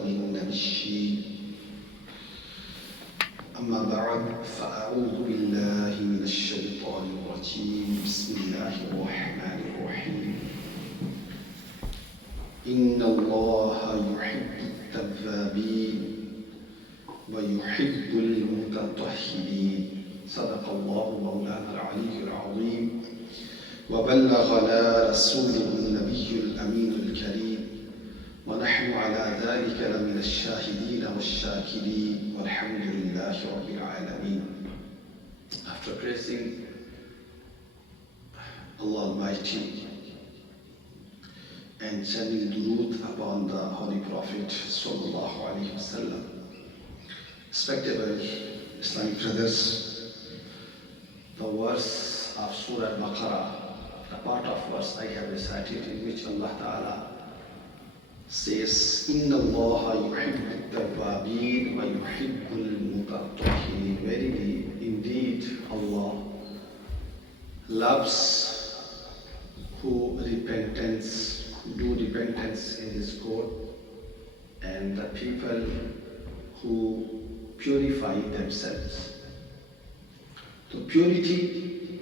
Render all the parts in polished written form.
خاتم النبيين أما بعد فأعوذ بالله من الشيطان الرجيم بسم الله الرحمن الرحيم إن الله يحب التوابين ويحب المتطهرين صدق الله مولانا العلي العظيم وبلغنا رسوله النبي الأمين الكريم ونحن على ذلك لمن الشاهدين والشاكرين والحمد لله رب العالمين. After praising Allah Almighty and sending durood upon the Holy Prophet Sallallahu Alaihi Wasallam, respectable Islamic brothers, the verse of Surah Al-Baqarah, the part of verse I have recited in which Allah Ta'ala says, Inna Allah yuhibbu at-tawwabin wa yuhibbu al-mutatahhirin. Verily, indeed, Allah loves who do repentance in His court, and the people who purify themselves. So purity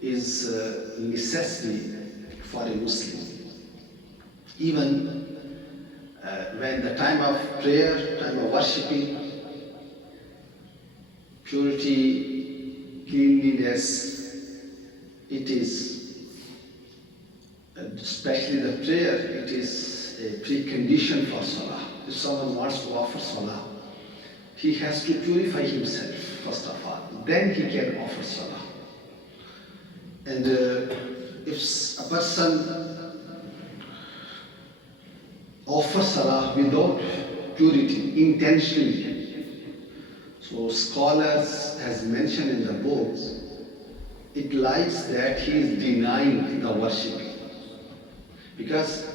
is a necessity for a Muslim. Even when the time of prayer, time of worshipping, purity, cleanliness, it is, especially the prayer, it is a precondition for salah. If someone wants to offer salah, he has to purify himself first of all, then he can offer salah. And if a person offers salah without purity, intentionally, so scholars has mentioned in the books, it lies that he is denying the worship. Because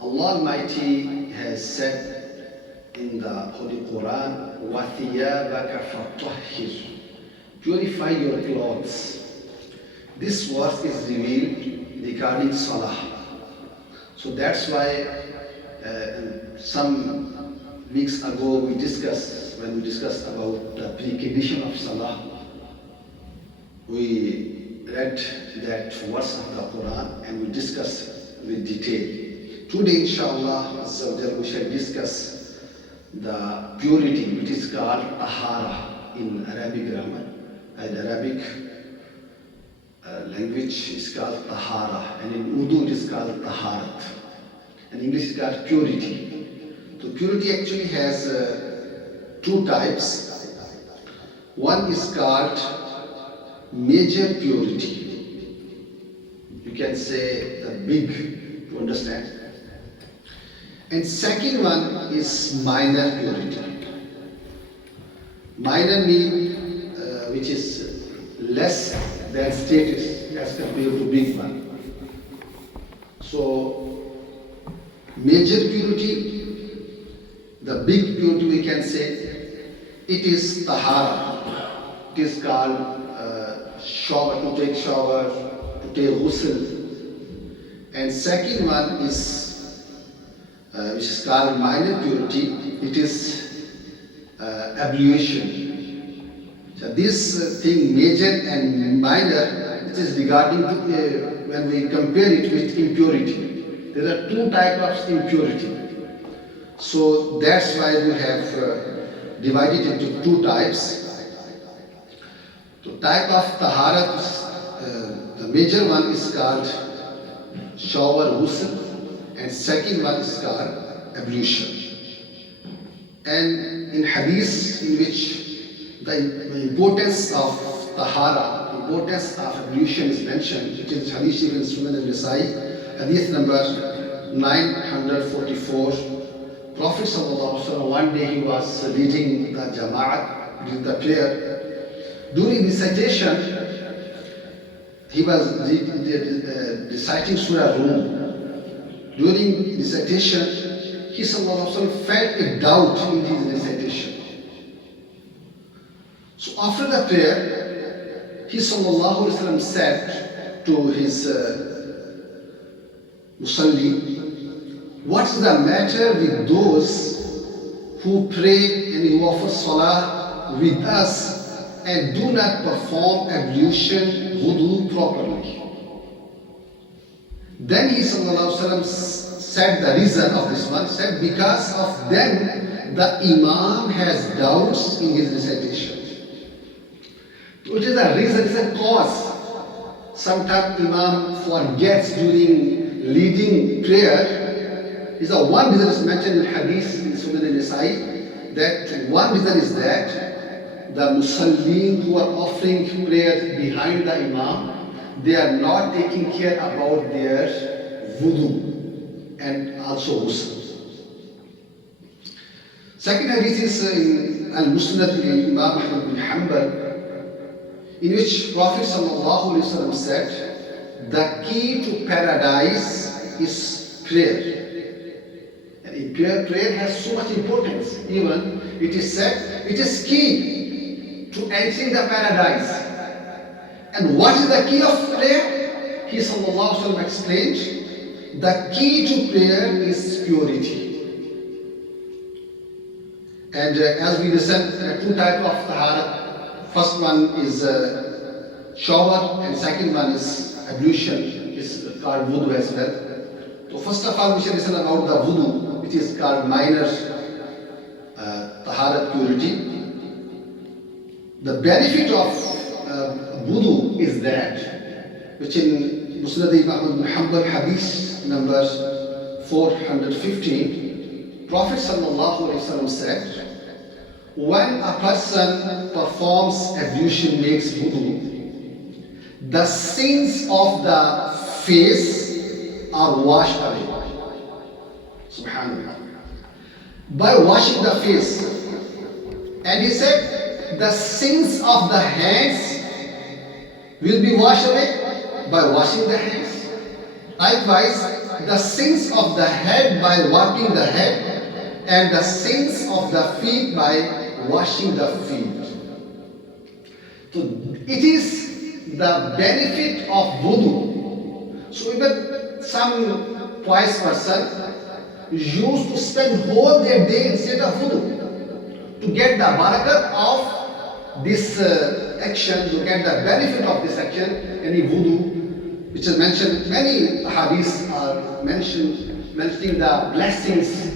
Allah Almighty has said in the Holy Quran, وَثِيَابَكَ فَطَهِّرْ, purify your clothes. This verse is revealed regarding salah. So that's why some weeks ago when we discussed about the precondition of salah, we read that verse of the Quran and we discussed with detail. Today, inshallah, we shall discuss the purity, which is called tahara in Arabic grammar. And Arabic language is called tahara, and in Urdu it is called taharat. In English is called purity. So purity actually has two types. One is called major purity. You can say the big, to understand. And second one is minor purity. Minor means which is less than status as compared to big one. So major purity, the big purity we can say, it is tahara. It is called shower, to take shower, to take ghusl. And second one is, which is called minor purity, it is ablution. So this thing, major and minor, it is regarding to, when we compare it with impurity. There are two types of impurity. So that's why we have divided into two types. The type of taharat, the major one is called shower ghusl, and second one is called ablution. And in hadith, in which the importance of tahara, importance of ablution is mentioned, which is hadith in Sunan al-Nasai, Hadith number 944. Prophet ﷺ, one day he was leading the Jama'at, leading the prayer. During recitation, he was reciting Surah Rum. During recitation, he ﷺ felt a doubt in his recitation. So after the prayer, he ﷺ said to his Musalli, what's the matter with those who pray and who offer salah with us and do not perform ablution wudu properly. Then he sallallahu alaihi wasallam said the reason of this one, said because of them the Imam has doubts in his recitation. Which is a reason, it's a cause. Sometimes Imam forgets during leading prayer. Is a one reason is mentioned in Hadith in Sunan al-Nasai, that one reason is that the Muslims who are offering prayers behind the Imam, they are not taking care about their wudu and also ghusl. Second hadith is in Al-Musnad Imam Ahmad bin Hanbal, in which Prophet ﷺ said, the key to paradise is prayer. And in prayer has so much importance. Even it is said, it is key to entering the paradise. And what is the key of prayer? He ﷺ explained, the key to prayer is purity. And as we listen, there are two types of tahara. First one is shower and second one is ablution, is called wudu as well. So first of all we should listen about the wudu, which is called minor taharat purity. The benefit of wudu is that, which in Musnad Imam Ahmad bin Hanbal hadith number 415, Prophet said, when a person performs ablution, makes wudu, the sins of the face are washed away. Subhanallah. By washing the face. And he said, the sins of the hands will be washed away by washing the hands. Likewise, the sins of the head by wiping the head, and the sins of the feet by washing the feet. So it is the benefit of wudu. So even some pious person used to spend whole their day instead of wudu to get the barakat of this action, to get the benefit of this action. Any wudu, which is mentioned, many hadiths are mentioning the blessings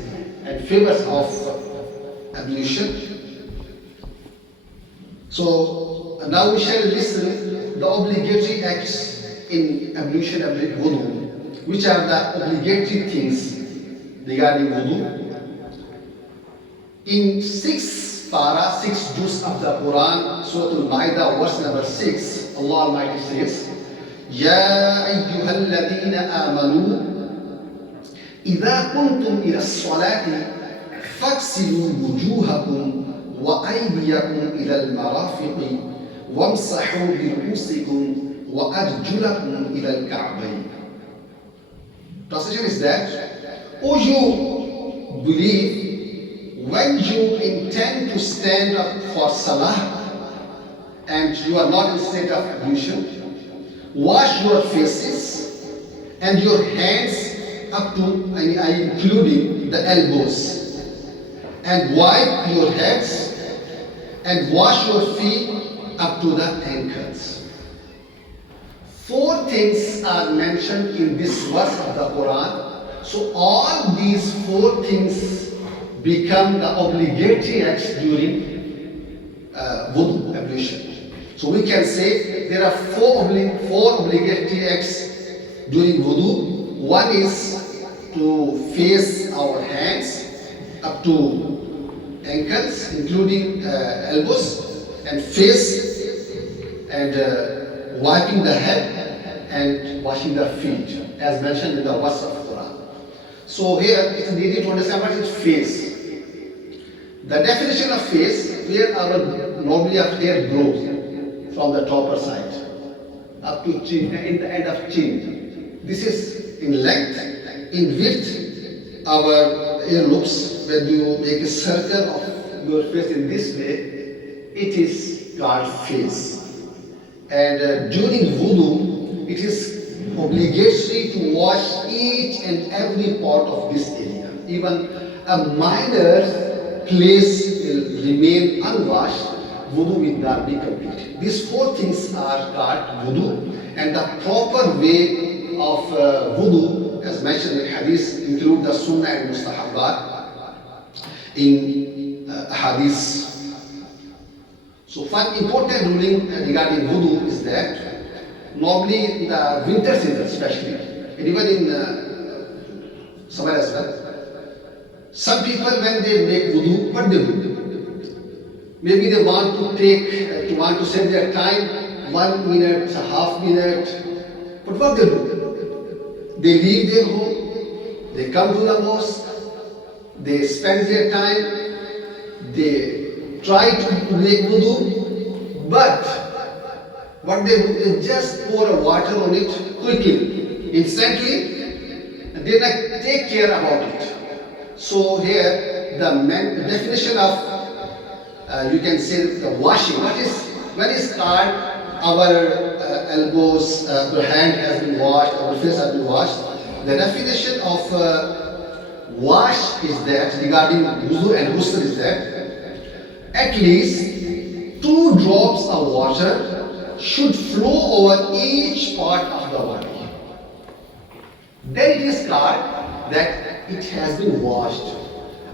and favors of ablution. So now we shall listen the obligatory acts in ablution and wudu, which are the obligatory things regarding wudu. In 6 para, 6 juz of the Quran, Surah Al-Ma'idah, verse number 6, Allah Almighty says, Ya ayyuhal ladhina amanu, إذا كنتم إلى الصلاة فاغسلوا وجوهكم وأيديكم إلى المرافق وامسحوا برؤوسكم وأرجلكم إلى الكعبين. Translation is that, O you believe, when you intend to stand up for salah and you are not in state of ablution, wash your faces and your hands up to, including the elbows, and wipe your heads and wash your feet up to the ankles. 4 things are mentioned in this verse of the Quran. So all these 4 things become the obligatory acts during wudu, ablution. So we can say there are 4 obligatory acts during wudu. One is to face our hands up to ankles, including elbows, and face, and wiping the head and washing the feet, as mentioned in the verse of Quran. So here it is needed to understand what is face. The definition of face, where our normally our hair grows from the topper side up to chin, in the end of chin. This is in length. In width, our earlobes, when you make a circle of your face in this way, it is called face. And during wudu, it is obligatory to wash each and every part of this area. Even a minor place will remain unwashed, wudu will not be complete. These four things are called wudu, and the proper way of wudu, as mentioned in hadith, include the sunnah and mustahabbat in hadith. So one important ruling regarding wudu is that normally in the winter season especially, and even in summer as well, some people when they make wudu, what they do? Maybe they want to save their time, 1 minute, a half minute. But what they do? They leave their home, they come to the mosque, they spend their time, they try to make wudu, but what they do is just pour a water on it quickly, instantly, and they not take care about it. So here the definition of you can say the washing. When is called our elbows, our hand has been washed, our face has been washed. The definition of wash is that regarding wudu and ghusl is that at least 2 drops of water should flow over each part of the body. Then it is called that it has been washed.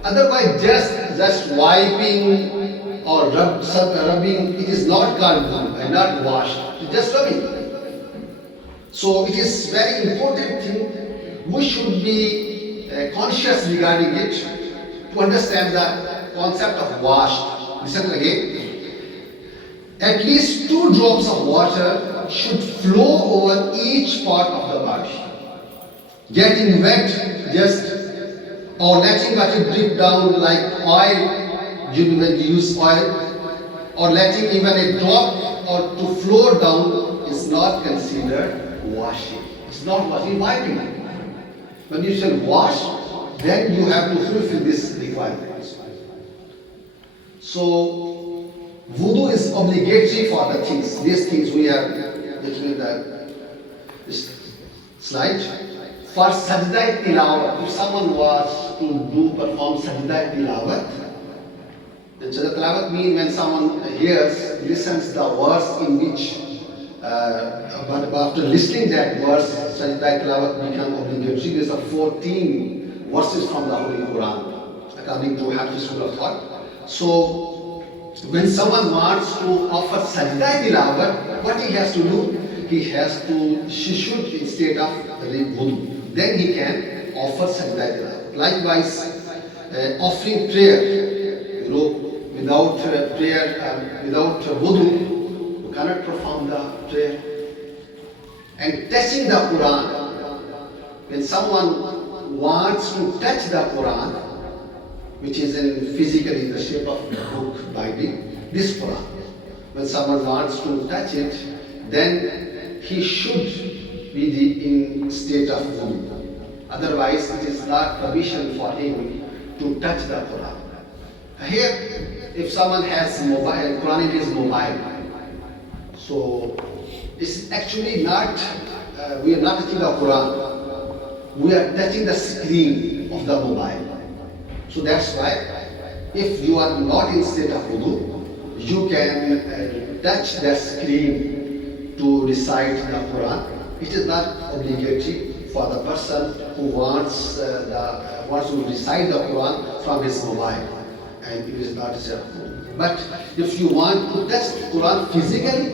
Otherwise, just wiping or rubbing, it is not called wudu and not washed. It's just rubbing. So it is very important thing. We should be conscious regarding it to understand the concept of wash. Listen again. At least 2 drops of water should flow over each part of the body. Getting wet just or letting it drip down like oil, when you use oil, or letting even a drop or to flow down is not considered washing. It's not washing, wiping. When you say wash, then you have to fulfill this requirement. So wudu is obligatory for the things. These things we are making in the slide. For sajda tilawat, if someone was to perform sajda tilawat, then sajda tilawat means when someone listens the verse in which, but after listening that verse, sajda tilawat become obligatory. There are 14 verses from the Holy Quran, according to Hafiz school of thought. So when someone wants to offer sajda tilawat, what he has to do? She should instead of wudu. Then he can offer sajda tilawat. Likewise, offering prayer, without prayer, without wudu, you cannot perform the prayer. And touching the Quran, when someone wants to touch the Quran, which is physically in the shape of a book, Bible, this Quran, when someone wants to touch it, then he should be in state of wudu. Otherwise, it is not permission for him to touch the Quran. Here, if someone has mobile, Quran is mobile. So it's actually not, we are not touching the Quran. We are touching the screen of the mobile. So that's why, if you are not in state of wudu, you can touch the screen to recite the Quran. It is not obligatory for the person who wants to recite the Quran from his mobile, and it is not acceptable. But if you want to touch the Quran physically,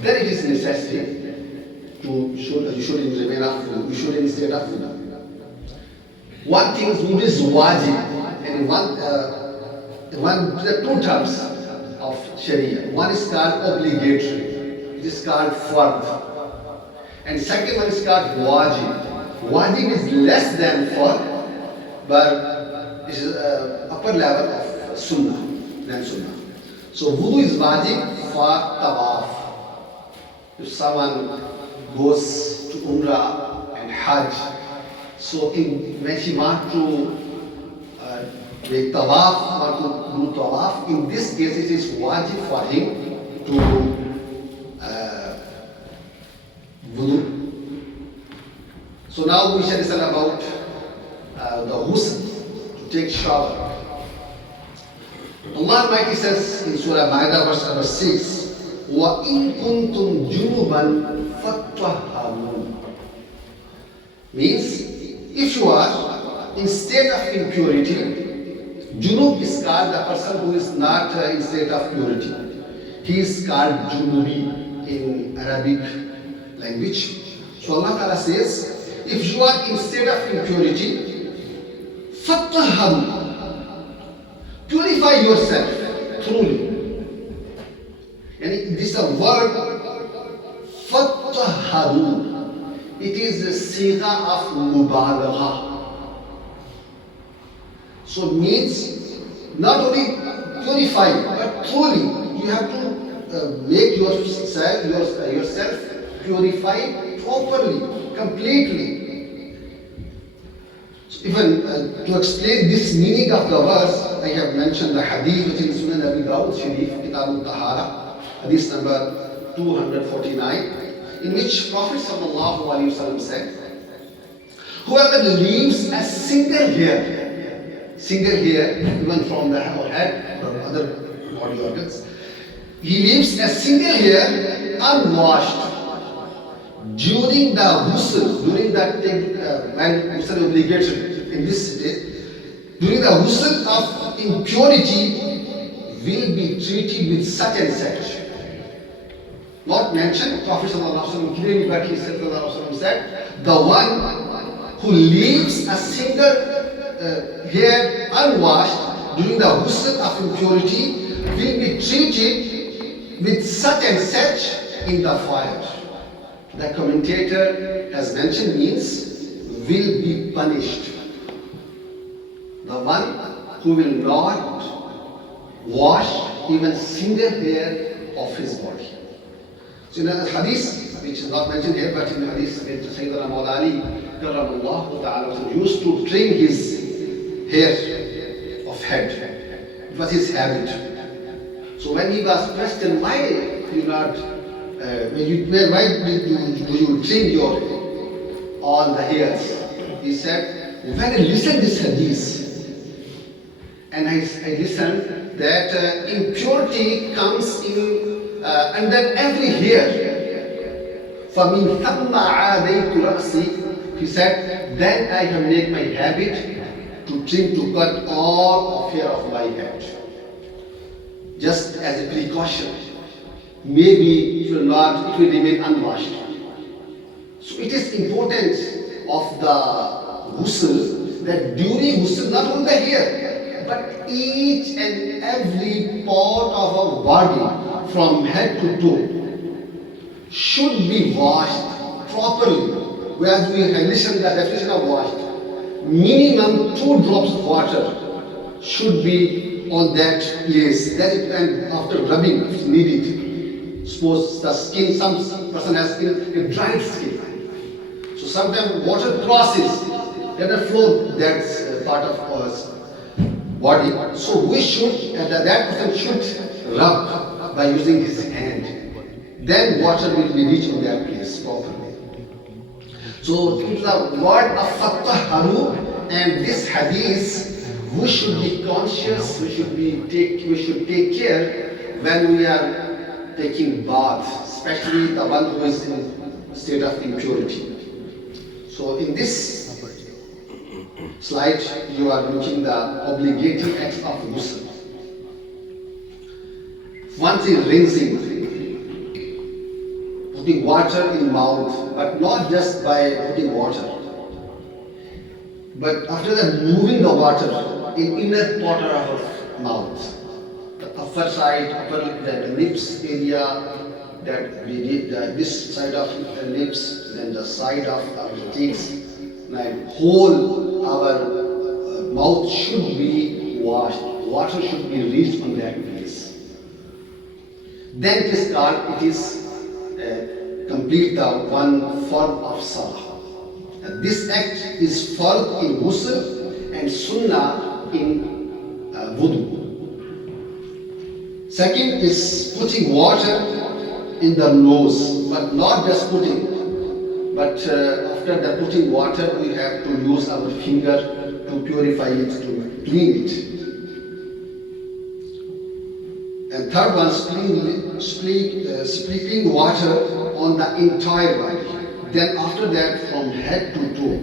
then it is necessary you should remain of wudu. You should instead of wudu. One thing wudu is wajib, and there are 2 terms of Sharia. One is called obligatory. It is called fard. And second one is called wajib. Wajib is less than fard, but it is upper level of sunnah than sunnah. So wudu is wajib for tawaf. If someone goes to Umrah and Hajj, so when he wants to make tawaf or to do tawaf, in this case it is wajib for him to wudu. So now we shall listen about the ghusl, to take shower. Allah Almighty says in Surah Ma'idah verse number 6, وَإِن كُنْتُمْ جُنُبًا فَاتَّهَّرُوا. Means, if you are in state of impurity, junub is called the person who is not in state of purity. He is called junubi in Arabic language. So Allah Ta'ala says, if you are in state of impurity, fattaharu, purify yourself truly. And this is a word, fattaharu. It is a sigha of mubalagha. So it means not only purify, but truly you have to make yourself purify properly, completely. So even to explain this meaning of the verse, I have mentioned the hadith which is in Sunan Abi Dawud Sharif, Kitab al-Tahara, hadith number 249. In which Prophet ﷺ said, whoever leaves a single hair, even from the head or other body organs, he leaves a single hair unwashed during the ghusl, during that when ghusl obligatory in this state, during the ghusl of impurity will be treated with such and such. Not mentioned, Prophet ﷺ clearly, but he said, the one who leaves a single hair unwashed during the ghusl of impurity will be treated with such and such in the fire. The commentator has mentioned means will be punished. The one who will not wash even single hair of his body. So in the hadith, which is not mentioned here, but in the hadith, Sayyidina Mawla Ali Karramallahu Ta'ala used to trim his hair of head. It was his habit. So when he was questioned, why you not, why do you trim your all the hairs? He said, when I listened this hadith, and I listened that impurity comes in under every hair. فَمِنْ ثَمَّ عَادَيْتُ رَأْسِي. He said, then I have made my habit to trim, to cut all of hair of my head. Just as a precaution. Maybe it will remain unwashed. So it is important of the ghusl that during ghusl, not only the hair, but each and every part of our body, from head to toe, should be washed properly. Whereas we have listened to the definition of washed, minimum 2 drops of water should be on that place. And after rubbing, if needed. Suppose the skin, some person has a dried skin. So sometimes water crosses, let it flow that part of our body. So we should, that person should rub by using his hand. Then water will be reaching their place properly. So it's the word of fattaharu, and this hadith, we should be conscious, we should take care when we are taking bath, especially the one who is in state of impurity. So in this slide, you are looking the obligatory acts of ghusl. Once is rinsing, putting water in mouth, but not just by putting water, but after that moving the water in inner part of our mouth, the upper side, the lips area, that we did this side of the lips, then the side of our cheeks, like whole our mouth should be washed. Water should be reached on that place. Then it is called, complete the one fard of salah. And this act is fard in ghusl and sunnah in wudu. Second is putting water in the nose, but not just putting, but after the putting water, we have to use our finger to purify it, to clean it. And third one, sprinkling water on the entire body. Then after that, from head to toe,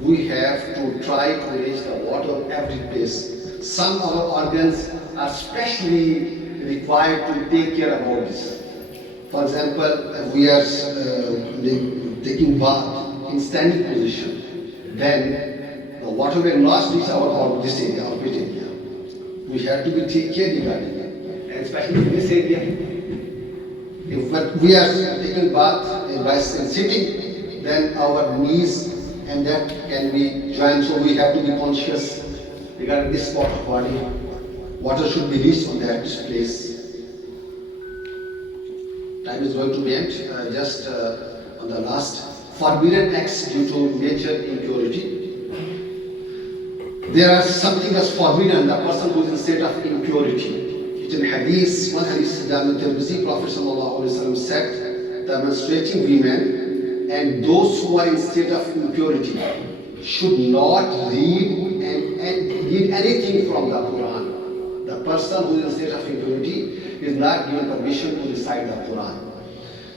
we have to try to reach the water every place. Some of our organs are specially required to take care about this. For example, if we are taking bath in standing position, then the water will not reach our this area, our pit area. We have to be take care regarding it, and especially in this area. If we are taking bath by sitting, then our knees and that can be joined. So we have to be conscious regarding this spot of body. Water should be reached on that place. Time is going to end. Just on the last, forbidden acts due to nature impurity. There are something that's forbidden, the person who is in state of impurity. It's in hadith, one hadith, the Prophet ﷺ said, demonstrating women and those who are in state of impurity should not read and read anything from the Quran. The person who is in state of impurity is not given permission to recite the Quran.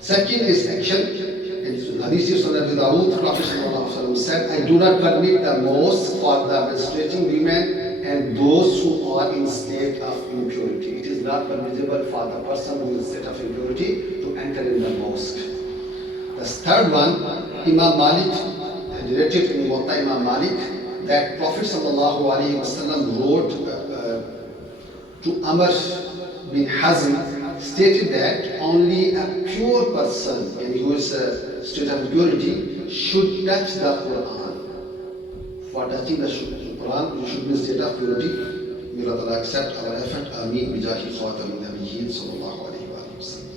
Second is action. In Hadith of Abu Dawud, Prophet ﷺ said, I do not permit the mosque for the menstruating women and those who are in state of impurity. It is not permissible for the person who is in state of impurity to enter in the mosque. The third one, Imam Malik, related in Muwatta Imam Malik, that Prophet ﷺ wrote to Amr bin Hazm, stated that only a pure person, and who is a state of purity, should touch the Quran. For touching the Quran, you should be in state of purity. May Allah accept our effort. Ameen. Bijahi Khatam Nabiyyin sallallahu alayhi wa sallam.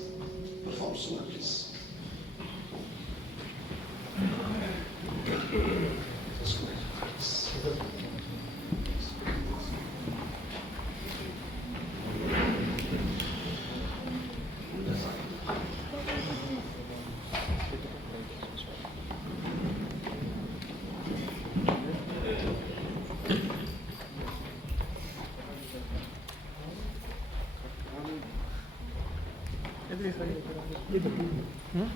Perform sunnah, please. Huh?